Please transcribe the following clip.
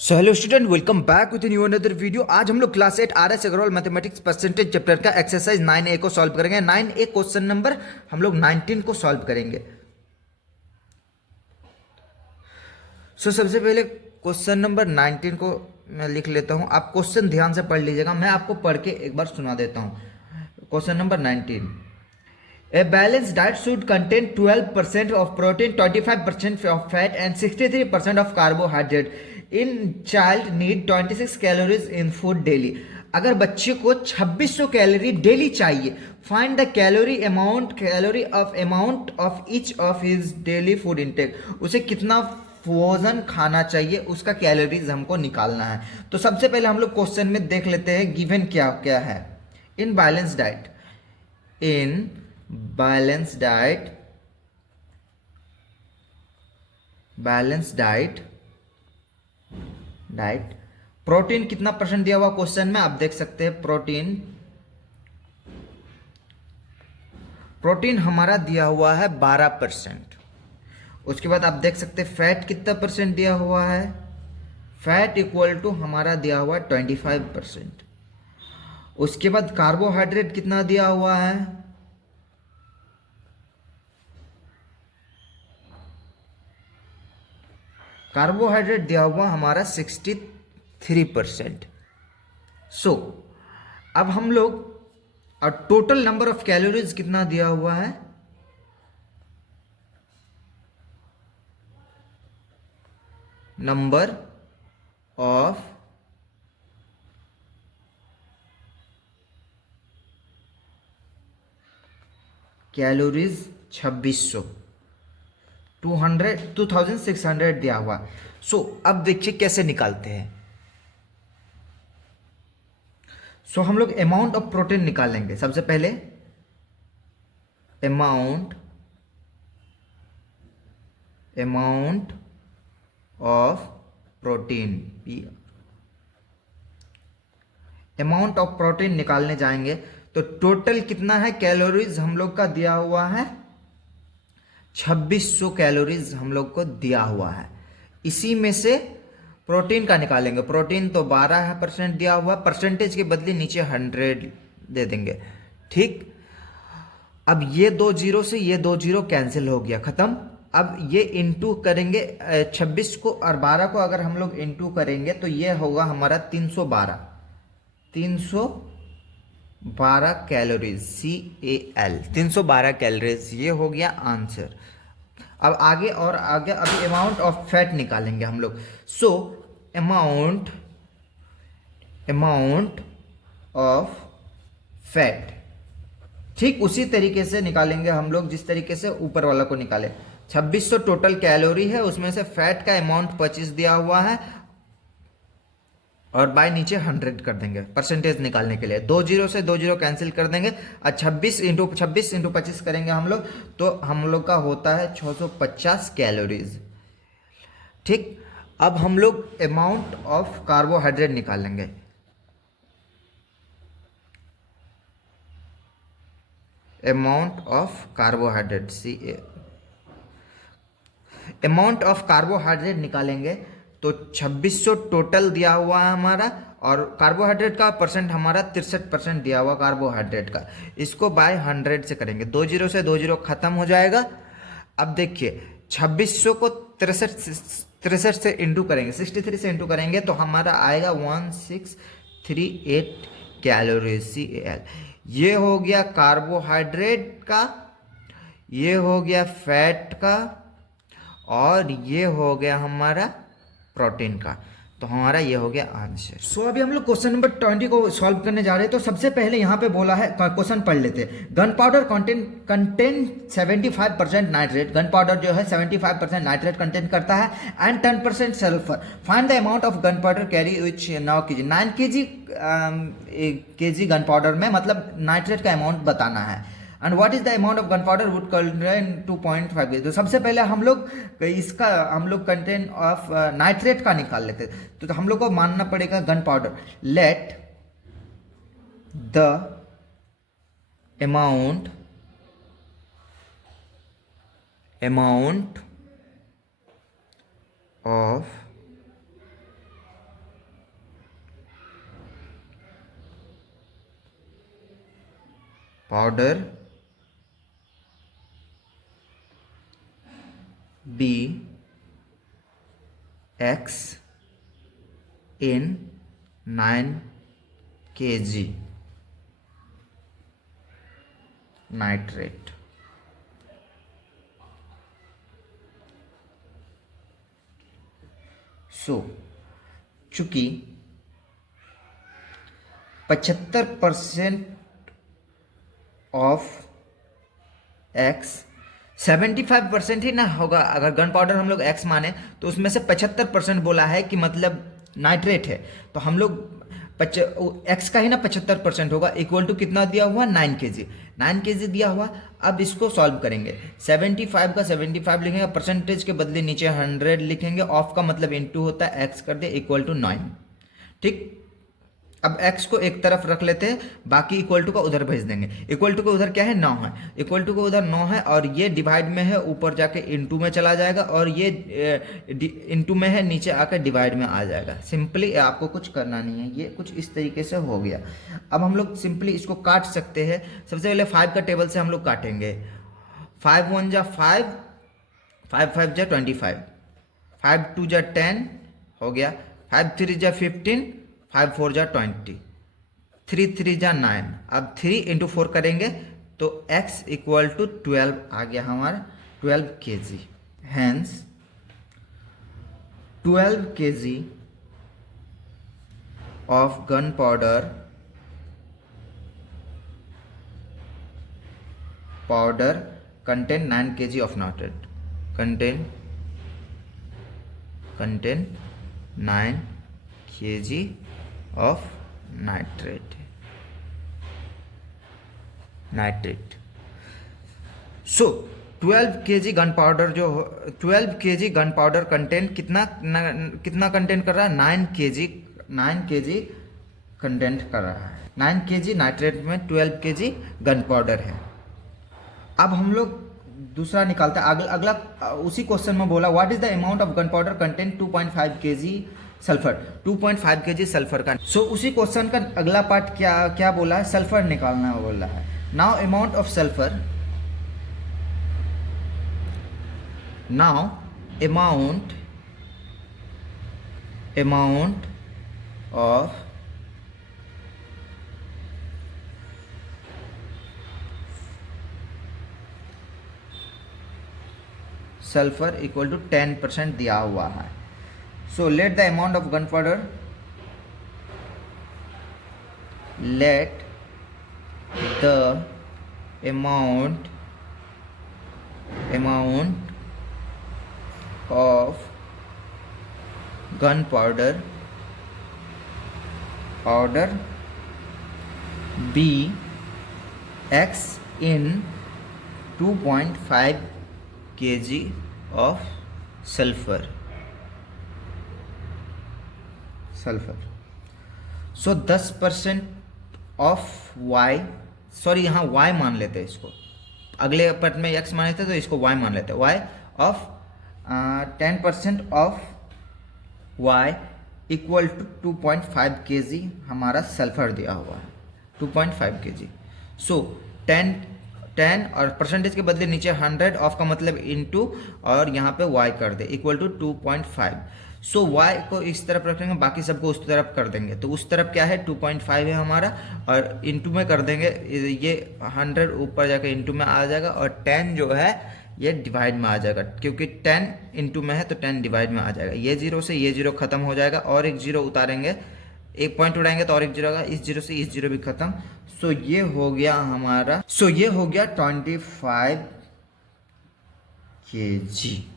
So hello student, welcome back with new another video. आज हम लोग class 8 RS Agarwal mathematics percentage chapter का exercise 9A को solve करेंगे। 9A क्वेश्चन नंबर हम लोग 19 को सॉल्व करेंगे। सबसे पहले क्वेश्चन नंबर 19 को मैं लिख लेता हूं। आप क्वेश्चन ध्यान से पढ़ लीजिएगा, मैं आपको पढ़ के एक बार सुना देता हूं। Question number 19, A balanced diet should contain 12% of protein, 25% of fat and 63% of carbohydrate. In child need 26 calories in food daily. अगर बच्चे को 2600 कैलोरी डेली चाहिए, find the calorie amount of each of his daily food intake. उसे कितना भोजन खाना चाहिए, उसका कैलोरीज हमको निकालना है। तो सबसे पहले हम लोग क्वेश्चन में देख लेते हैं गिवन क्या क्या है। In balance diet, in balanced diet protein कितना परसेंट दिया हुआ क्वेश्चन में आप देख सकते हैं। प्रोटीन हमारा दिया हुआ है 12%। उसके बाद आप देख सकते हैं फैट कितना परसेंट दिया हुआ है। फैट इक्वल टू हमारा दिया हुआ है 25%। उसके बाद कार्बोहाइड्रेट कितना दिया हुआ है। कार्बोहाइड्रेट दिया हुआ हमारा 63%। अब हम लोग, और टोटल नंबर ऑफ कैलोरीज कितना दिया हुआ है। नंबर ऑफ कैलोरीज 2600, 2600 दिया हुआ। अब देखिए कैसे निकालते हैं। हम लोग अमाउंट ऑफ प्रोटीन निकालेंगे। सबसे पहले amount of protein, amount of protein निकालने जाएंगे तो टोटल कितना है कैलोरीज हम लोग का दिया हुआ है। 2600 कैलोरीज हम लोग को दिया हुआ है। इसी में से प्रोटीन का निकालेंगे। प्रोटीन तो 12% दिया हुआ, परसेंटेज के बदले नीचे 100 दे देंगे। ठीक, अब ये 2 जीरो से ये 2 जीरो कैंसिल हो गया, खत्म। अब ये इंटू करेंगे 26 को और 12 को अगर हम लोग इंटू करेंगे तो ये होगा हमारा 312 कैलोरीज, CAL 312 कैलोरीज। ये हो गया आंसर। अब आगे और आगे अभी अमाउंट ऑफ फैट निकालेंगे हम लोग। अमाउंट ऑफ फैट ठीक उसी तरीके से निकालेंगे हम लोग जिस तरीके से ऊपर वाला को निकाले। 2600 टोटल कैलोरी है, उसमें से फैट का अमाउंट 25 दिया हुआ है और बाय नीचे 100 कर देंगे परसेंटेज निकालने के लिए। 2 जीरो से 2 जीरो कैंसिल कर देंगे और 26 इंटू 25 करेंगे हम लोग तो हम लोग का होता है 650 कैलोरीज। ठीक, अब हम लोग अमाउंट ऑफ कार्बोहाइड्रेट निकालेंगे। Amount of carbohydrate, amount of carbohydrate निकालेंगे तो 2600 टोटल दिया हुआ है हमारा और कार्बोहाइड्रेट का परसेंट हमारा 63% दिया हुआ कार्बोहाइड्रेट का। इसको बाय 100 से करेंगे, 2 जीरो से 2 जीरो खत्म हो जाएगा। अब देखिए 2600 को 63 से इंटू करेंगे, 63 से इंटू करेंगे तो हमारा आएगा 1638 कैलोरीज, CAL। ये हो गया कार्बोहाइड्रेट का, ये हो गया फैट का और ये हो गया हमारा प्रोटीन का। तो हमारा ये हो गया आंसर। अभी हम लोग क्वेश्चन नंबर 20 को सॉल्व करने जा रहे हैं। तो सबसे पहले यहाँ पे बोला है, क्वेश्चन पढ़ लेते हैं। Gun powder contain 75% nitrate. Gun powder जो है 75% नाइट्रेट कंटेंट करता है and 10% sulphur. Find the amount of gun powder carry which 9 kg। 9 kg gun powder में मतलब नाइट्रेट का अमाउंट बताना है। And what is the amount of gun powder would contain 2.5। तो सबसे पहले हम लोग कंटेंट ऑफ नाइट्रेट का निकाल लेते हैं। तो हम लोग को मानना पड़ेगा gun powder. Let the amount of powder be x in 9 kg nitrate. चूंकि 75% ऑफ एक्स, 75% ही ना होगा। अगर गन पाउडर हम लोग एक्स माने तो उसमें से 75% बोला है कि मतलब नाइट्रेट है, तो हम लोग एक्स का ही ना 75% होगा, इक्वल टू कितना दिया हुआ 9 kg। 9 kg दिया हुआ। अब इसको सॉल्व करेंगे, 75 का 75 लिखेंगे, परसेंटेज के बदले नीचे 100 लिखेंगे, ऑफ का मतलब इनटू होता है, एक्स कर दे इक्वल टू 9। ठीक, अब x को एक तरफ रख लेते हैं, बाकी इक्वल टू का उधर भेज देंगे। इक्वल टू का उधर क्या है 9 है, इक्वल टू का उधर 9 है, और ये डिवाइड में है, ऊपर जाके इनटू में चला जाएगा, और ये इनटू में है, नीचे आकर डिवाइड में आ जाएगा। सिंपली आपको कुछ करना नहीं है, ये कुछ इस तरीके से हो गया। अब हम लोग सिंपली इसको काट सकते हैं। सबसे पहले 5 का टेबल से हम लोग काटेंगे। 5 1 जा 5, 5 5 जा 25, 5 2 जा 10 हो गया, 5 3 जा 15, 5 4 जा 20, 3 3 जा 9। अब 3 इंटू 4 करेंगे तो x इक्वल टू 12 आ गया हमारा, 12 kg। Hence 12 kg of gun powder contain 9 kg of nitrate, contain 9 kg of nitrate। So 12 kg gun powder 12 kg gun powder contain कितना कंटेंट कर रहा है, 9 kg कंटेंट कर रहा है। 9 kg नाइट्रेट में 12 kg गन पाउडर है। अब हम लोग दूसरा निकालते हैं। अगला उसी क्वेश्चन में बोला what is the amount of gun powder contain 2.5 kg sulphur, 2.5 kg sulphur का। सो उसी क्वेश्चन का अगला पार्ट क्या बोला है, सल्फर निकालना बोला है। Now amount of sulphur, amount of sulphur equal to 10% दिया हुआ है। So let the amount of gunpowder, let the amount of gunpowder be x in 2.5 kg of sulfur। So 10% of y, sorry यहाँ y मान लेते हैं इसको, अगले part में x माने थे तो इसको y मान लेते हैं। y of 10% of y equal to 2.5 kg हमारा सल्फर दिया हुआ है, 2.5 kg। सो 10 और परसेंटेज के बदले नीचे 100, ऑफ का मतलब इनटू, और यहाँ पे y कर दे इक्वल टू 2.5। सो y को इस तरफ रखेंगे, बाकी सबको उस तरफ कर देंगे, तो उस तरफ क्या है 2.5 है हमारा, और इनटू में कर देंगे, ये 100 ऊपर जाकर इनटू में आ जाएगा, और 10 जो है ये डिवाइड में आ जाएगा, क्योंकि 10 इनटू में है तो 10 डिवाइड में आ जाएगा। ये जीरो से ये जीरो खत्म हो जाएगा, और एक जीरो उतारेंगे, एक पॉइंट उड़ाएंगे तो और एक जीरो होगा, इस जीरो से इस जीरो भी खत्म। सो ये हो गया हमारा, 25 kg।